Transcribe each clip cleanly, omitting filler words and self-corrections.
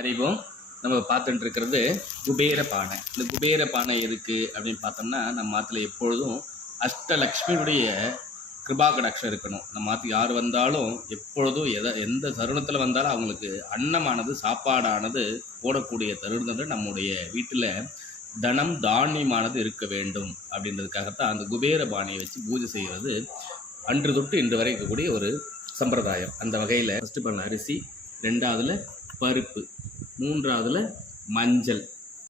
அறிவோம். நம்ம பார்த்துட்டு இருக்கிறது குபேர பானை. இந்த குபேர பானை எதுக்கு அப்படின்னு பார்த்தோம்னா, நம்ம ஆற்றுல எப்பொழுதும் அஷ்டலக்ஷ்மியுடைய கிருபா கடாட்சம் இருக்கணும். நம்ம ஆற்றுக்கு யார் வந்தாலும் எப்பொழுதும் எந்த தருணத்தில் வந்தாலும் அவங்களுக்கு அன்னமானது சாப்பாடானது போடக்கூடிய தருணத்தில் நம்முடைய வீட்டில் தனம் தானியமானது இருக்க வேண்டும் அப்படின்றதுக்காகத்தான் அந்த குபேர பானையை வச்சு பூஜை செய்கிறது அன்று தொட்டு இன்று வரை இருக்கக்கூடிய ஒரு சம்பிரதாயம். அந்த வகையில் ஃபஸ்ட்டு பண்ண அரிசி, ரெண்டாவதுல பருப்பு, மூன்றாவதுல மஞ்சள்,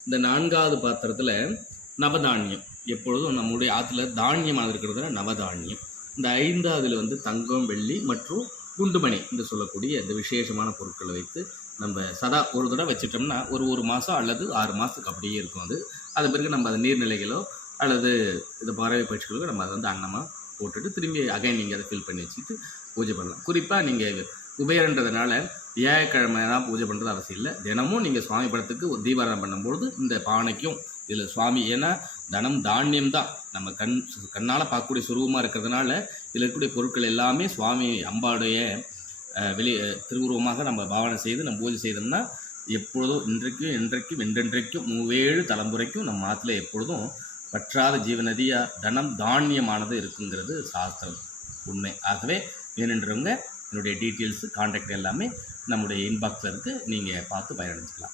இந்த நான்காவது பாத்திரத்தில் நவதானியம். எப்பொழுதும் நம்முடைய ஆற்றுல தானியமாக இருக்கிறதுல நவதானியம். இந்த ஐந்தாவதுல வந்து தங்கம், வெள்ளி மற்றும் குண்டுமணி என்று சொல்லக்கூடிய இந்த விசேஷமான பொருட்களை வைத்து நம்ம சதா ஒரு தடவை வச்சிட்டோம்னா ஒரு மாதம் அல்லது 6 மாதத்துக்கு அப்படியே இருக்கும். அது பிறகு நம்ம அது நீர்நிலைகளோ அல்லது இது பறவை பட்சிகளோ நம்ம அதை வந்து அன்னமாக போட்டுட்டு திரும்பி அகைன் நீங்கள் அதை ஃபில் பண்ணி வச்சுட்டு பூஜை பண்ணலாம். குறிப்பாக நீங்கள் குபேரன்றதுனால வியாழக்கிழமை தான் பூஜை பண்ணுறது அவசியம் இல்லை. தினமும் நீங்கள் சுவாமி படத்துக்கு ஒரு தீபாராதனை பண்ணும்பொழுது இந்த பானைக்கும் இதில் சுவாமி, ஏன்னா தனம் தானியம் தான் நம்ம கண்ணால் பார்க்கக்கூடிய சுரூபமாக இருக்கிறதுனால இதில் இருக்கக்கூடிய பொருட்கள் எல்லாமே சுவாமி அம்பாவுடைய திருவுருவமாக நம்ம பாவனை செய்து நம்ம பூஜை செய்தோம்னா எப்பொழுதும் இன்றைக்கும் என்றென்றைக்கும் 37 தலைமுறைக்கும் நம்ம ஆற்றுல எப்பொழுதும் பற்றாத ஜீவநதியாக தனம் தானியமானது இருக்குங்கிறது சாஸ்திரம் உண்மை. ஆகவே வேணுன்றவங்க என்னுடைய டீட்டெயில்ஸு, கான்டாக்ட் எல்லாமே நம்முடைய இன்பாக்ஸில் இருக்குது. நீங்கள் பார்த்து பயனடைஞ்சிக்கலாம்.